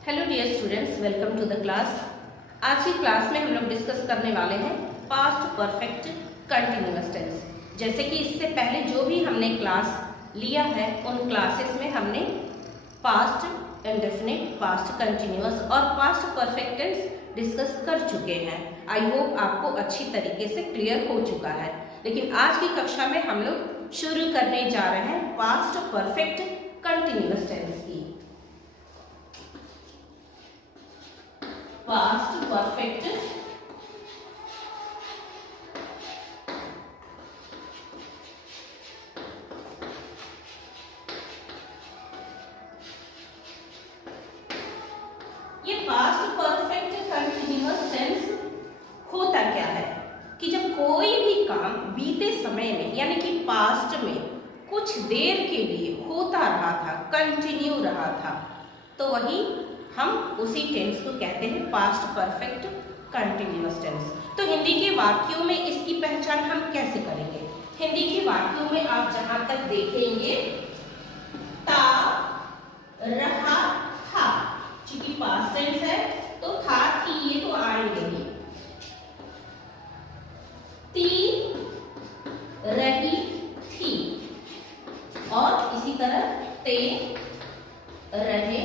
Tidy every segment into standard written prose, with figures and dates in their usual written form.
Hello dear students, welcome to the class. आज की class में हम लोग डिस्कस करने वाले हैं पास्ट परफेक्ट कंटिन्यूअस टेंस। जैसे कि इससे पहले जो भी हमने क्लास लिया है उन क्लासेस में हमने पास्ट इंडेफिनिट, पास्ट कंटिन्यूअस और पास्ट परफेक्ट टेंस डिस्कस कर चुके हैं। आई होप आपको अच्छी तरीके से क्लियर हो चुका है। लेकिन आज की कक्षा में हम लोग शुरू करने जा रहे हैं पास्ट परफेक्ट कंटिन्यूअस टेंस की। पास्ट परफेक्ट ये पास्ट परफेक्ट कंटिन्यूअस टेंस होता क्या है कि जब कोई भी काम बीते समय में यानी कि पास्ट में कुछ देर के लिए होता रहा था, कंटिन्यू रहा था, तो वही हम उसी टेंस को कहते हैं पास्ट परफेक्ट कंटिन्यूअस टेंस। तो हिंदी के वाक्यों में इसकी पहचान हम कैसे करेंगे? हिंदी के वाक्यों में आप जहां तक देखेंगे था, रहा, था, क्योंकि पास्ट टेंस है तो था, थी ये तो आएंगे ही। थी, रही, थी, और इसी तरह ते, रहे,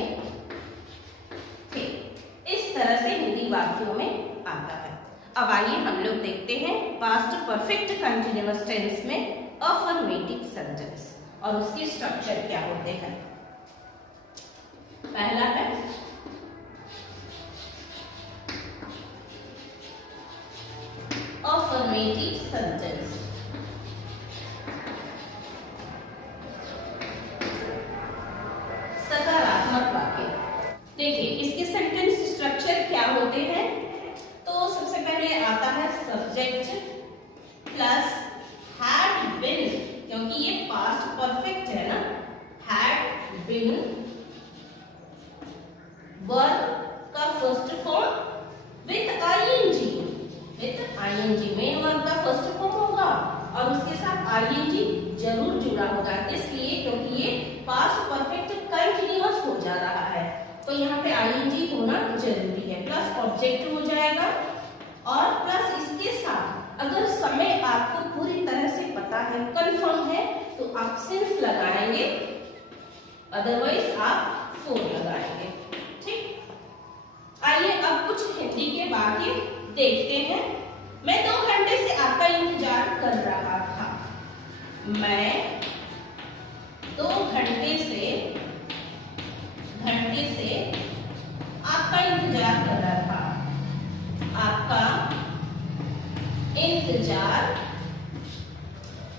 इस तरह से हिंदी वाक्यों में आता है। अब आइए हम लोग देखते हैं पास्ट परफेक्ट कंटिन्यूअस टेंस में अफर्मेटिव सेंटेंस और उसके स्ट्रक्चर क्या होते हैं। पहला है अफर्मेटिव सेंटेंस। सकारात्मक वाक्य। देखिए इसके सेंटेंस स्ट्रक्चर क्या होते हैं। तो सबसे पहले आता है सब्जेक्ट प्लस हैड बीन, क्योंकि ये पास्ट परफेक्ट है ना। हैड बीन वर्ब का first form with I N G, with I N G main verb का फर्स्ट फॉर्म होगा और उसके साथ आईएनजी जरूर जुड़ा होगा, इसलिए क्योंकि ये पास्ट परफेक्ट कंटिन्यूअस हो जा रहा है तो यहाँ पे आईएनजी होना जरूरी है। प्लस ऑब्जेक्ट हो जाएगा और प्लस इसके साथ अगर समय आपको पूरी तरह से पता है, कंफर्म है, तो आप सिंस लगाएंगे, अदरवाइज आप फोर लगाएंगे। ठीक, आइए अब कुछ हिंदी के वाक्य देखते हैं। मैं 2 घंटे से आपका इंतजार कर रहा था। मैं 2 घंटे से आपका इंतजार कर रहा था। आपका इंतजार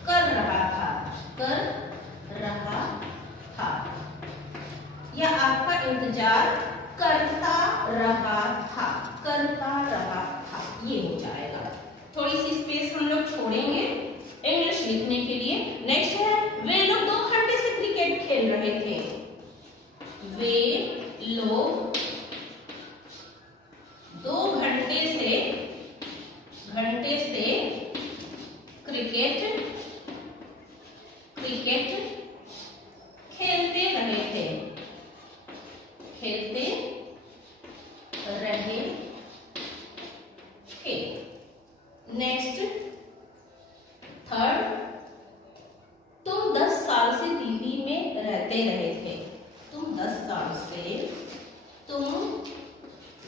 कर रहा था, कर रहा था, या आपका इंतजार करता रहा था, करता रहा था, ये हो जाएगा। थोड़ी सी स्पेस हम लोग छोड़ेंगे इंग्लिश लिखने के लिए। नेक्स्ट है वे लोग 2 घंटे से क्रिकेट खेल रहे थे। वे लोग 2 घंटे से क्रिकेट खेलते रहे थे, खेलते रहे थे। नेक्स्ट थर्ड, तुम 10 साल से दिल्ली में रहते रहे थे। तुम 10 साल से, तुम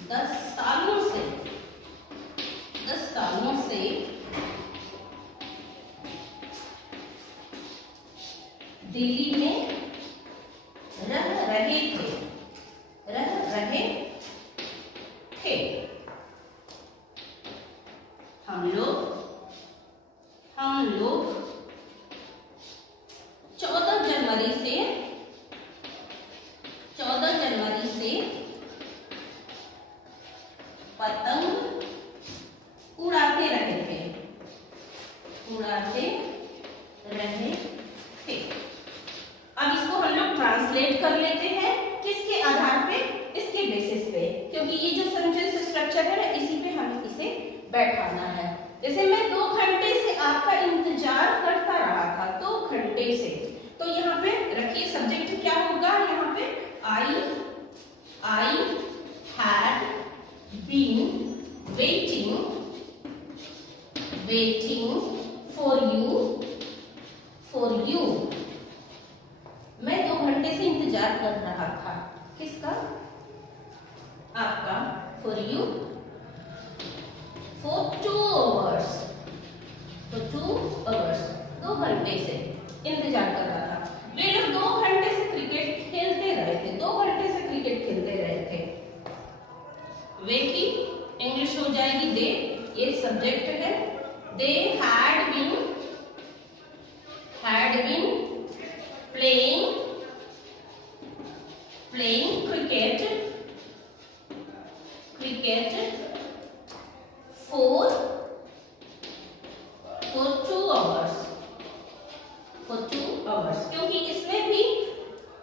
10 सालों से, 10 सालों से दिल्ली में रह रहे थे, रह रहे थे। हम लोग 14 जनवरी से पतंग उड़ाते रहे थे, उड़ाते रहे थे। अब इसको हम लोग ट्रांसलेट कर लेते हैं। किसके आधार पे? इसके बेसिस पे, क्योंकि ये जो सेंटेंस स्ट्रक्चर है ना, इसी पे हमें इसे बैठाना है। जैसे मैं 2 घंटे से आपका इंतजार करता रहा था, 2 घंटे से, तो यहाँ पे रखिए सब्जेक्ट क्या होगा, यहाँ पे आई been waiting for you। मैं 2 घंटे से इंतजार कर रहा था। किसका? आपका। for you for 2 hours। तो 2 hours 2 घंटे से इंतजार कर रहा था। वे लोग 2 घंटे से क्रिकेट खेलते रहे थे। 2 घंटे से क्रिकेट खेलते रहे थे। वे की इंग्लिश हो जाएगी दे। ये सब्जेक्ट है। दे had been playing cricket for 2 hours। क्योंकि इसमें भी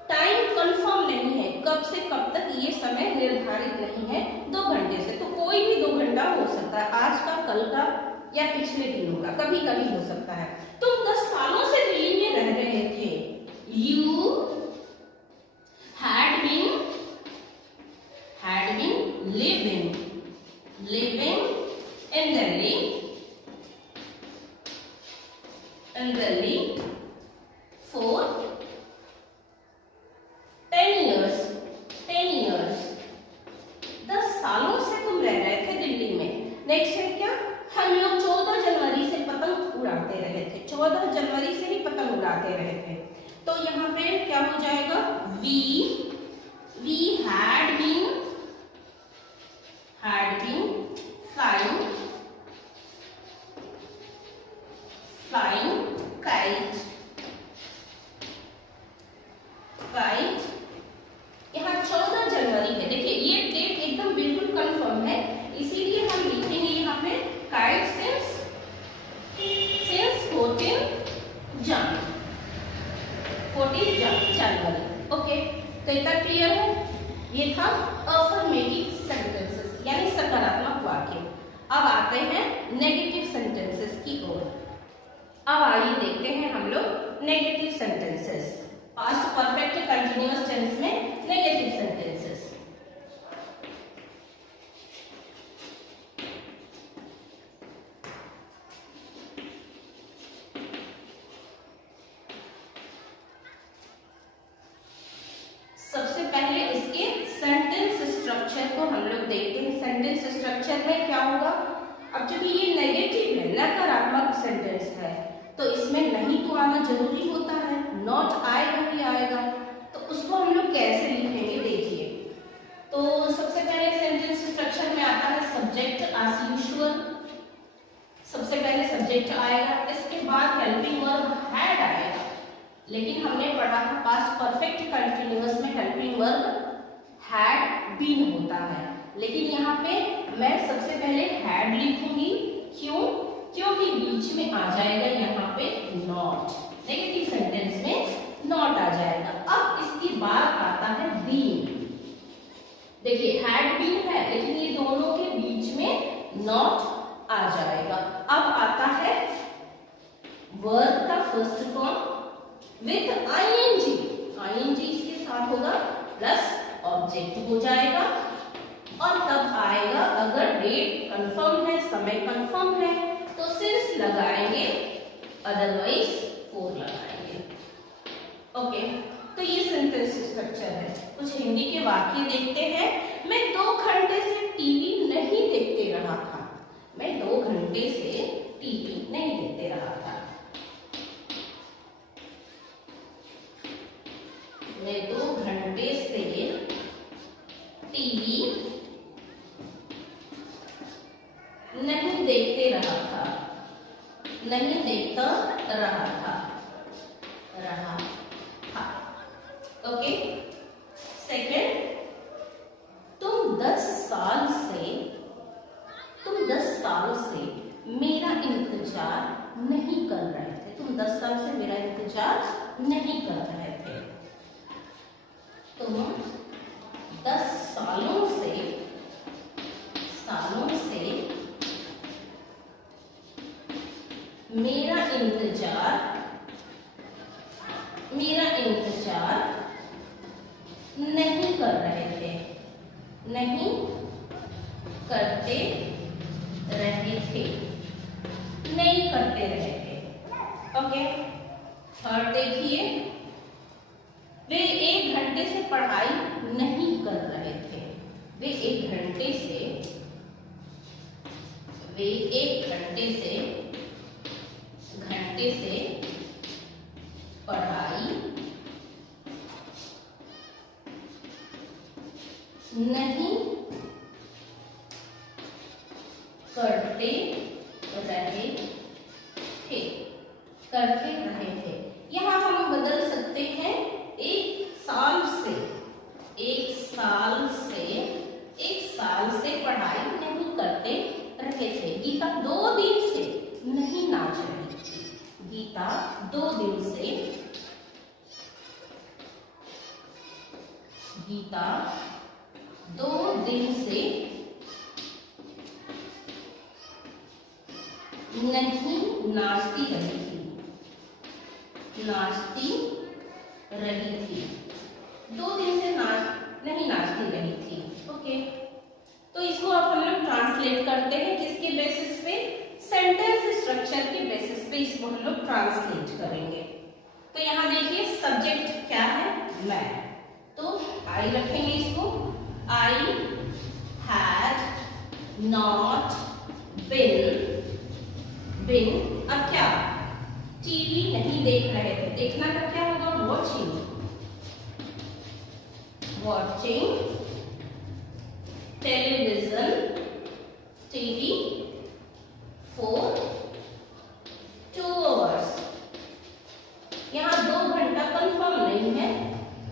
टाइम कंफर्म नहीं है, कब से कब तक ये समय निर्धारित नहीं है। 2 घंटे से, तो कोई भी 2 घंटा हो सकता है, आज का, कल का या पिछले दिनों का, कभी कभी हो सकता है। तुम 10 सालों से दिल्ली में रह रहे थे। You had been living in Delhi for 10 years। 10 सालों से तुम रह रहे थे दिल्ली में। नेक्स्ट है क्या? हम लोग 14 जनवरी से पतंग उड़ाते रहे थे। 14 जनवरी से ही पतंग उड़ाते रहे थे। तो यहाँ पे क्या हो जाएगा? we had been flying kite। यहाँ 14 जनवरी है। देखिए ये डेट एकदम बिल्कुल कंफर्म है, इसीलिए हम लिखेंगे यहाँ पे काइट सिंस 14 जनवरी। ओके, तो इतना क्लियर है। ये था अफर्मेटिव सेंटेंसेस यानी सकारात्मक वाक्य। अब आते हैं नेगेटिव सेंटेंसेस की ओर। अब आइए देखते हैं हम लोग negative sentences. Past perfect continuous tense में नेगेटिव सेंटेंसेस। सबसे पहले इसके सेंटेंस स्ट्रक्चर को हम लोग देखते हैं। सेंटेंस स्ट्रक्चर में क्या होगा? अब चूंकि ये नेगेटिव है, नकारात्मक सेंटेंस है, तो इसमें नहीं तो आना जरूरी होता है, नॉट आएगा ही आएगा। तो उसको हम लोग कैसे लिखेंगे देखिए। तो सबसे पहले सेंटेंस स्ट्रक्चर में आता है सब्जेक्ट एज यूजुअल। सबसे पहले सब्जेक्ट आएगा, इसके बाद हेल्पिंग वर्ब हैड आएगा। लेकिन हमने पढ़ा था पास्ट परफेक्ट कंटिन्यूअस में हेल्पिंग वर्ब हैड बीन होता है, लेकिन यहाँ पे मैं सबसे पहले हैड लिखूंगी। क्यों? क्योंकि बीच में आ जाएगा यहाँ पे नॉट। नेगेटिव सेंटेंस में नॉट आ जाएगा। अब इसके बाद आता है बीन। देखिए हैड बीन है, लेकिन ये दोनों के बीच में नॉट आ जाएगा। अब आता है वर्ब का फर्स्ट फॉर्म विथ ing इसके साथ होगा प्लस ऑब्जेक्ट हो जाएगा। और तब आएगा अगर डेट कंफर्म है, समय कंफर्म है, तो सिंस लगाएंगे, अदरवाइज फोर लगाएंगे। ओके, तो ये सेंटेंस स्ट्रक्चर है। कुछ हिंदी के वाक्य देखते हैं। मैं 2 घंटे से टीवी नहीं देखते रहा था। मैं 2 घंटे से टीवी नहीं देखते रहा था। मैं 2 घंटे से टीवी नहीं देखते रहा था। नहीं देखता रहा था। ओके। सेकंड, तुम 10 साल से मेरा इंतजार नहीं कर रहे थे। तुम 10 साल से मेरा इंतजार नहीं कर रहे थे। तुम 10 सालों से मेरा इंतजार नहीं कर रहे थे। नहीं करते रहे थे, नहीं करते रहे थे। ओके, थर्ड देखिए, वे 1 घंटे से पढ़ाई नहीं कर रहे थे। वे 1 घंटे से पढ़ाई नहीं करते रहे थे। यहाँ हम बदल सकते हैं 1 साल से पढ़ाई नहीं करते रहे थे। गीता 2 दिन से नहीं नाच रही थी। गीता 2 दिन से नहीं नाचती रही थी। 2 दिन से नहीं नाचती रही थी। ओके, तो इसको अब हम लोग ट्रांसलेट करते हैं किसके बेसिस पे? सेंटेंस स्ट्रक्चर के बेसिस पे इसको हम लोग ट्रांसलेट करेंगे। तो यहाँ देखिए, सब्जेक्ट क्या है? मैं, तो आई रखेंगे इसको। आई हैड नॉट बिन, अब क्या? टीवी नहीं देख रहे थे। देखना का क्या होगा? Watching television, TV for 2 hours। यहाँ 2 घंटा कंफर्म नहीं है,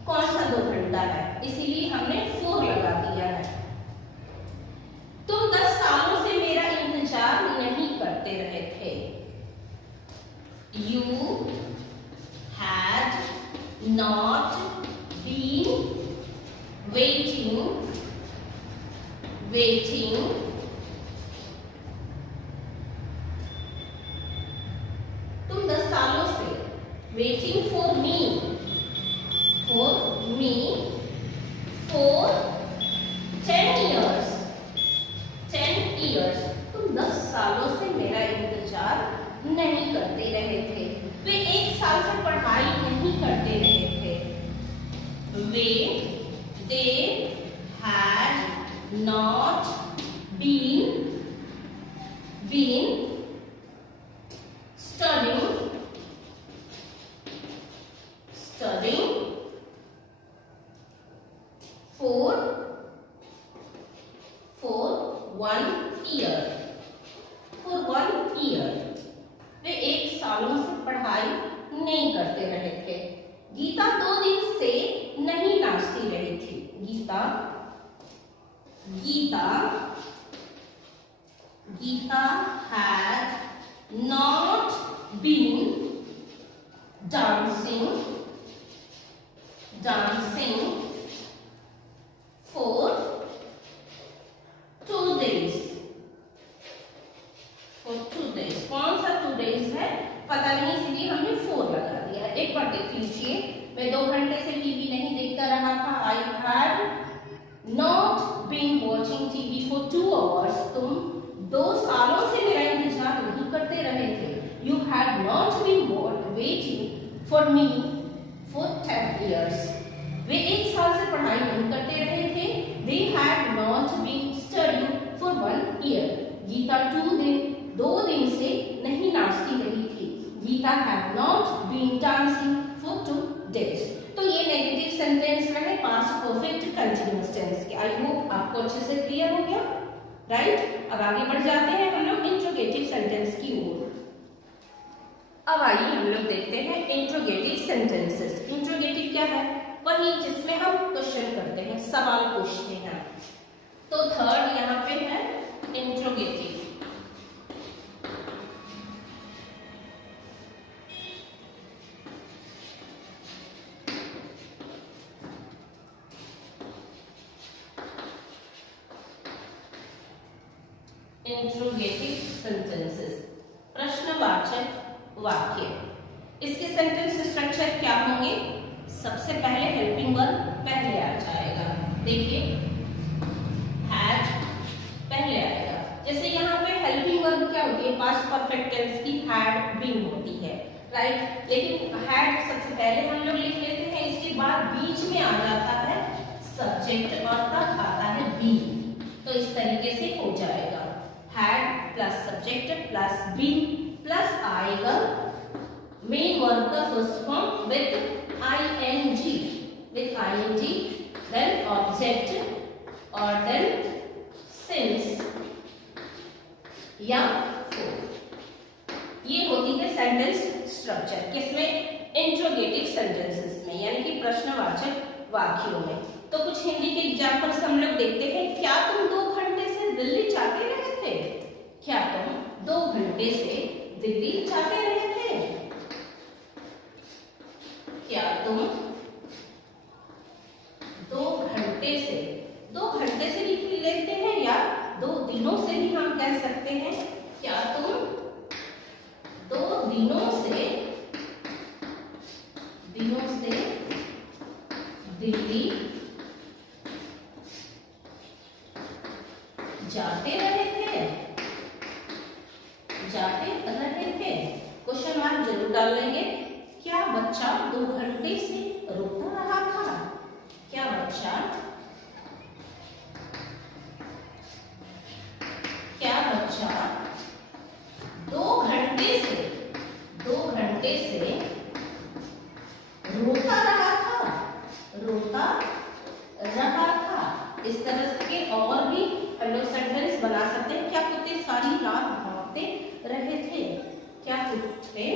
कौन सा 2 घंटा है, इसीलिए हमने 4 लगा दिया है। तुम 10 सालों से मेरा इंतजार नहीं करते रहे थे। You had not been waiting तुम 10 सालों से waiting for me for 10 years। तुम 10 सालों से मेरा इंतजार नहीं करते रहे थे। वे 1 साल से पढ़ाई नहीं करते रहे थे। They had not been studying for 1 year। वे 1 सालों से पढ़ाई नहीं करते रहे थे। गीता 2 दिन से नहीं नाचती रही थी। Gita had not been dancing for 2 days। कौन सा 2 days है पता नहीं, इसलिए हमने 4 लगा दिया। एक बार देख लीजिए, मैं 2 घंटे से टीवी नहीं देखता रहा था। I had not been watching TV for 2 hours। तुम 2 सालों से मेरा इंतजार नहीं करते रहे थे। You had not been waiting for me for 10 years। वे 1 साल से पढ़ाई नहीं करते रहे थे। They had not been studying for 1 year। Geeta 2 दिन से नहीं नाचती रही थी। Geeta had not been dancing for 2 days। तो ये नेगेटिव सेंटेंस रहे पास्ट परफेक्ट कंटीन्यूअस टेंस के। आई होप आपको अच्छे से क्लियर हो गया, राइट। अब आगे बढ़ जाते हैं हम लोग इंट्रोगेटिव सेंटेंस की ओर। अब आइए हम लोग देखते हैं इंट्रोगेटिव सेंटेंसेस। इंट्रोगेटिव क्या है? वही जिसमें हम क्वेश्चन करते हैं, सवाल पूछते हैं। तो थर्ड यहाँ पे है इंट्रोगेटिव। इंट्रोगेटिव सेंटेंसेस, प्रश्नवाचक वाक्य। इसके सेंटेंस स्ट्रक्चर क्या होंगे? सबसे पहले हेल्पिंग वर्ब पहले आ जाएगा। देखिए, हैड पहले होती है पास्ट परफेक्ट टेंस की, हैड बीन होती है, राइट। लेकिन हैड सबसे पहले हम लोग लिख लेते हैं, इसके बाद बीच में आ जाता है सब्जेक्ट और तब आता है बीन। तो इस तरीके से हो जाएगा had plus subject plus been plus आएगा मेन वर्ब का first form with I N G, then object और देन सिंस या ये होती है सेंटेंस स्ट्रक्चर, किसमें? इंट्रोगेटिव सेंटेंसेस में, यानी कि प्रश्नवाचक वाक्यों में। तो कुछ हिंदी के एग्जांपल्स हम लोग देखते हैं। क्या तुम 2 घंटे से दिल्ली जाते रहे थे? क्या तुम 2 घंटे से दिल्ली जाते रहे थे? क्या तुम 2 घंटे से भी लेते हैं या 2 दिनों से भी हम कह सकते हैं। क्या तुम 2 दिनों से दिल्ली जाते रहे थे? क्वेश्चन मार्क जरूर डाल लेंगे। क्या बच्चा 2 घंटे से रोता रहा था? क्या बच्चा 2 घंटे से रोता रहा था? इस तरह के और भी हम लोग सेंटेंस बना सकते हैं। क्या कुत्ते सारी रात भागते रहे थे? क्या कुत्ते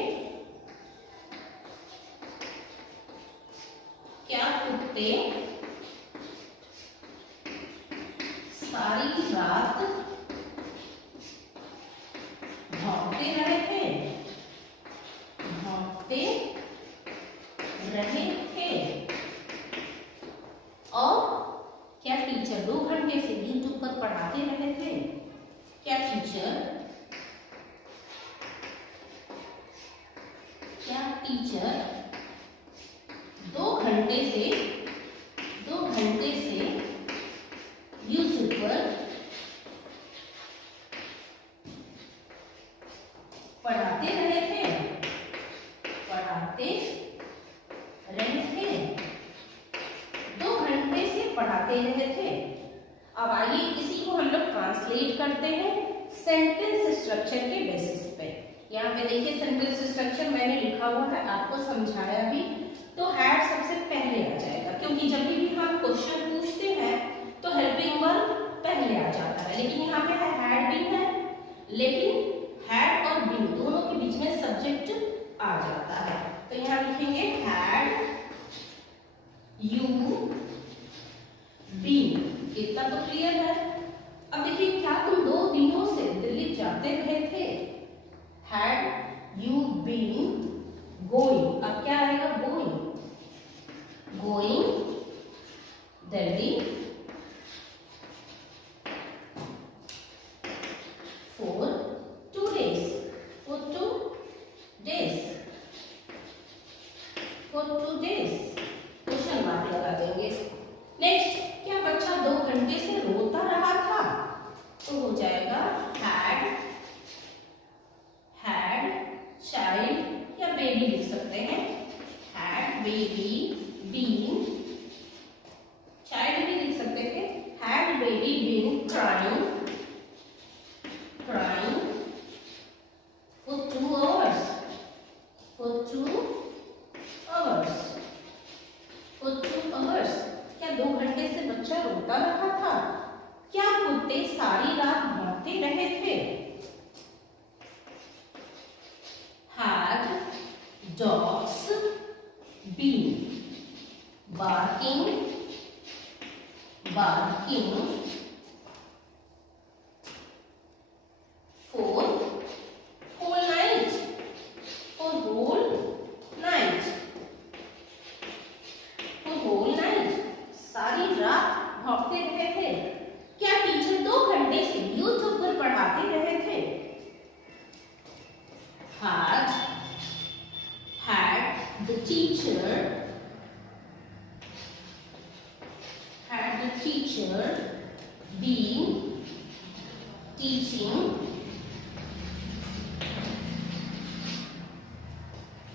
सारी रात भागते रहे थे? और क्या टीचर 2 घंटे से यूट्यूब पर पढ़ाते रहे थे? क्या टीचर 2 घंटे से यूट्यूब पर पढ़ाते रहे थे? 2 घंटे से पढ़ाते रहे थे। अब आइए इसी को हम लोग ट्रांसलेट करते हैं सेंटेंस स्ट्रक्चर के बेसिस पे। यहाँ पे देखिए सेंटेंस स्ट्रक्चर मैंने लिखा हुआ है, आपको समझाया भी। तो हैड सबसे पहले आ जाएगा, क्योंकि जब भी हम क्वेश्चन पूछते हैं तो हेल्पिंग वर्ब पहले आ जाता है। लेकिन यहाँ पे हैड बीन है, लेकिन हैड और बीन दोनों के बीच में सब्जेक्ट आ जाता है। तो यहाँ लिखेंगे हैड यू बीन। इतना तो क्लियर है। अब देखिए क्या तुम 2 दिनों से दिल्ली जाते रहे थे? Had you been going. अब क्या आएगा? Going Delhi for 2 days. Question mark लगा देंगे। नेक्स्ट, क्या बच्चा 2 घंटे से रोता रहा था? तो हो जाएगा हैड चाइल्ड या बेबी लिख सकते हैं। हैड बेबी बीन, चाइल्ड भी लिख सकते थे। Had baby been crying for 2 hours. क्या 2 घंटे से बच्चा रोता रहा था? क्या कुत्ते सारी रात भागते रहे थे? Had dogs been barking for whole night. सारी रात भागते रहे थे। क्या टीचर 2 घंटे से यूट्यूब पर पढ़ाते रहे थे? Had the teacher been teaching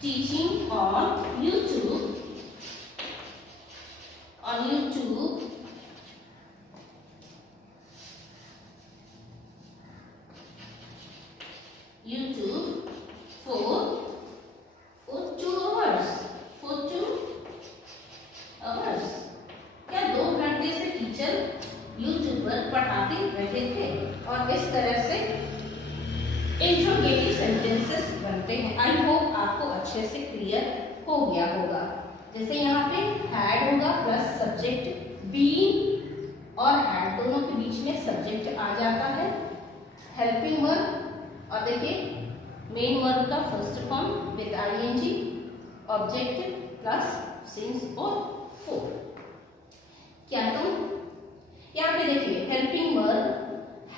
teaching on YouTube. On YouTube. YouTube for 2 hours. For 2 hours. क्या 2 घंटे से टीचर YouTube पर पढ़ाते रहते थे और इस तरह से इंट्रोगेटिव सेंटेंसेस बनते हैं। आई होप आपको अच्छे से क्लियर हो गया होगा। जैसे यहाँ पे हैड होगा प्लस सब्जेक्ट, बीन और हैड दोनों के बीच में सब्जेक्ट आ जाता है, हेल्पिंग वर्ब, और देखिए मेन वर्ब का first form with I N G, object plus since और फॉर। क्या तुम यहाँ पे देखिए हेल्पिंग वर्ब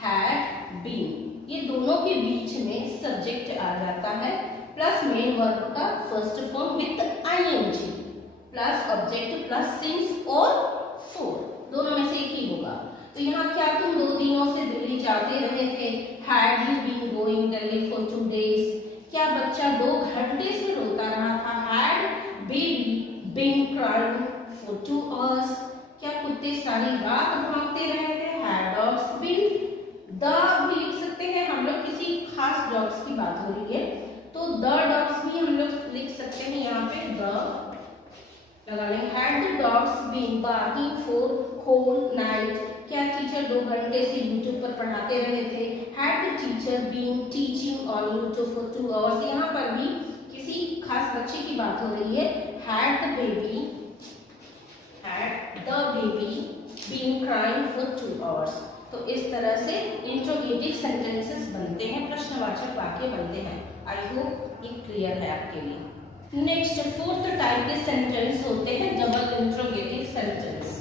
हैड बीन, ये दोनों के बीच में सब्जेक्ट आ जाता है प्लस मेन वर्ब का first form with I N G plus object plus since और फॉर, दोनों में से एक ही होगा। तो यहाँ क्या तुम 2 दिनों से दिल्ली जाते रहे थे, had you been going Delhi for 2 days, क्या बच्चा 2 घंटे से रोता रहा था, had baby been crying for 2 hours, क्या कुत्ते सारी रात भागते रहे थे, हैड डॉग्स बीन, द भी लिख सकते हैं हम लोग, किसी खास डॉग्स की बात हो रही है तो द डॉग्स भी हम लोग लिख सकते हैं, यहाँ पे द लगा लेंगे। Had the dogs been barking for whole night, क्या टीचर 2 घंटे से यूट्यूब पर पढ़ाते रहे थे, had the teacher been teaching on YouTube for 2 hours, यहाँ पर भी किसी खास बच्चे की बात हो रही है, had the baby been crying for 2 hours। तो इस तरह से इंट्रोगेटिव सेंटेंसेस बनते हैं, प्रश्नवाचक वाक्य बनते हैं। आई होप ये क्लियर है आपके लिए। नेक्स्ट 4th टाइप के सेंटेंस होते हैं double interrogative sentence.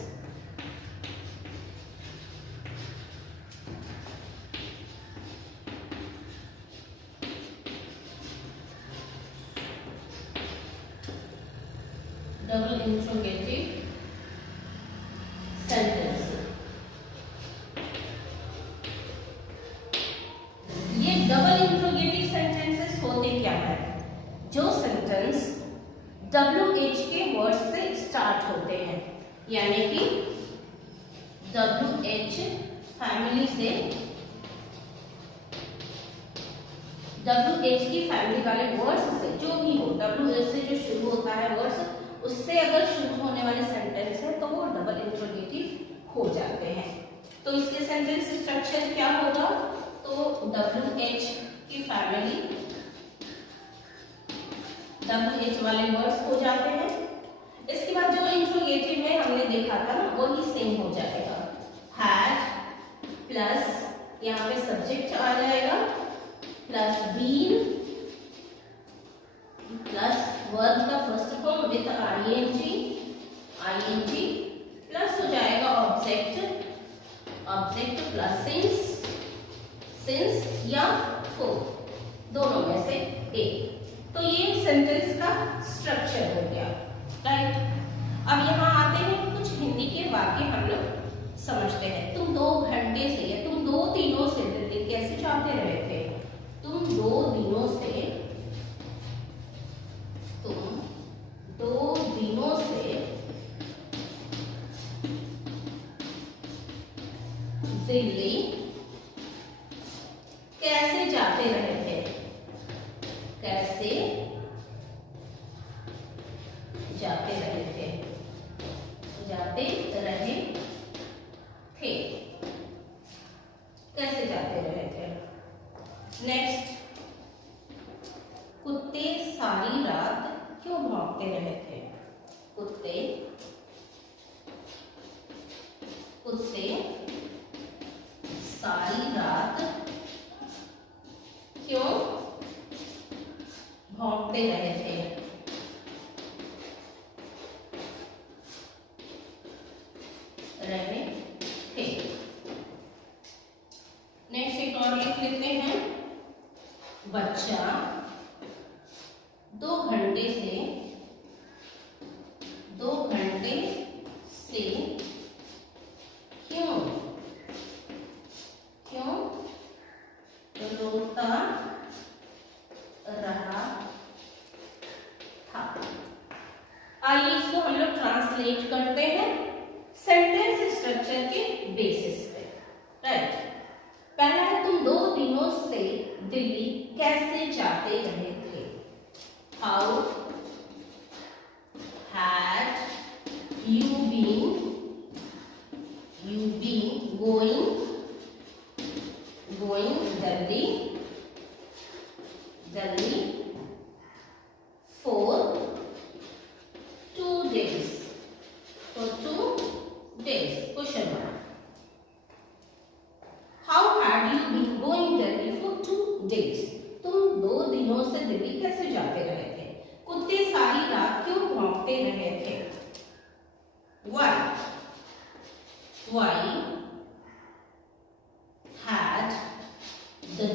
Double interrogative sentence, ये डबल इंट्रोगेटिव सेंटेंसेस होते क्या है, जो सेंटेंस WH के वर्ड से स्टार्ट होते हैं, यानी कि WH फैमिली से, WH की फैमिली वाले वर्ड्स से, जो भी हो WH से जो शुरू होता है वर्ड्स, उससे अगर शुरू होने वाले सेंटेंस है तो वो डबल इंट्रोगेटिव हो जाते हैं। तो इसके सेंटेंस स्ट्रक्चर क्या होगा, तो WH की फैमिली, WH वाले वर्ड्स हो जाते हैं। इसके बाद जो इंट्रोगेटिव है हमने देखा था ना, वो ही सेम हो जाएगा, हैड प्लस यहाँ पे सब्जेक्ट आ जाएगा प्लस बीन प्लस वर्ब का first form with I N G plus हो जाएगा ऑब्जेक्ट प्लस सिंस या फॉर, दोनों में से एक। तो ये सेंटेंस का स्ट्रक्चर हो गया, राइट। अब यहाँ आते हैं कुछ हिंदी के वाक्य हम लोग समझते हैं। तुम 2 घंटे से या तुम 2 दिनों से दिल्ली कैसे जाते रहे थे, तुम 2 दिनों से दिल्ली कैसे जाते रहे थे, कैसे जाते रहे थे, कैसे जाते रहे थे। नेक्स्ट, कुत्ते सारी रात क्यों भौंकते रहे थे, कुत्ते सारी रात क्यों भौंकते रहे थे, नेक्स्ट एक और लिख लेते हैं, बच्चा 2 घंटे से क्यों रोता रहा ट्रांसलेट करते हैं सेंटेंस स्ट्रक्चर के बेसिस पे, राइट। पहला है, तुम 2 दिनों से दिल्ली कैसे जाते रहे थे? How had you been going Delhi for 2 days? For 2 days. Question mark. How had you been going Delhi for 2 days? तुम 2 दिनों से दिल्ली कैसे जाते रहे थे? कुत्ते सारी रात क्यों भौंकते रहे थे? Why had the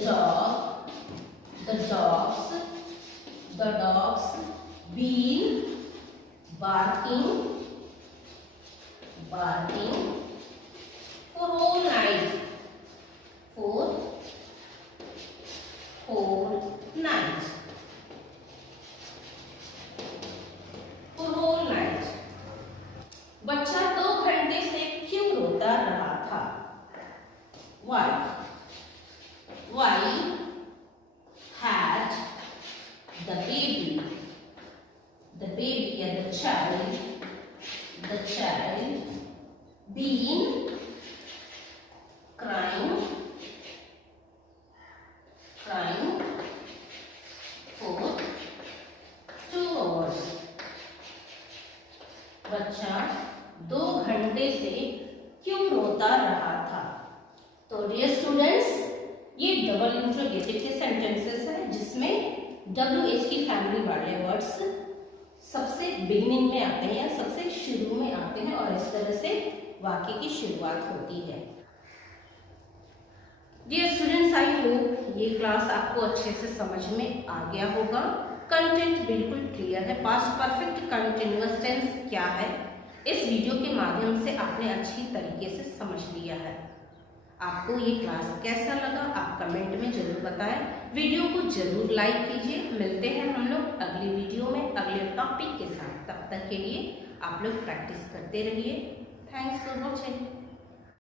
dogs been barking for whole night? बच्चा 2 घंटे से क्यों रोता रहा था? Why had the baby या the child been crying for 2 hours? बच्चा 2 घंटे से क्यों रोता रहा था? तो डियर स्टूडेंट्स, ये डबल इंट्रोगेटिव के सेंटेंसेस हैं जिसमें WH की फैमिली वाले वर्ड्स सबसे बिगिनिंग में आते हैं, सबसे शुरू में आते हैं और इस तरह से वाक्य की शुरुआत होती है। डियर स्टूडेंट्स, आई होप ये क्लास आपको अच्छे से समझ में आ गया होगा। कंटेंट बिल्कुल क्लियर है। पास्ट परफेक्ट कंटिन्यूअस टेंस क्या है, इस वीडियो के माध्यम से आपने अच्छी तरीके से समझ लिया है। आपको ये क्लास कैसा लगा आप कमेंट में जरूर बताएं। वीडियो को जरूर लाइक कीजिए। मिलते हैं हम लोग अगली वीडियो में अगले टॉपिक के साथ। तब तक के लिए आप लोग प्रैक्टिस करते रहिए। Thanks for watching.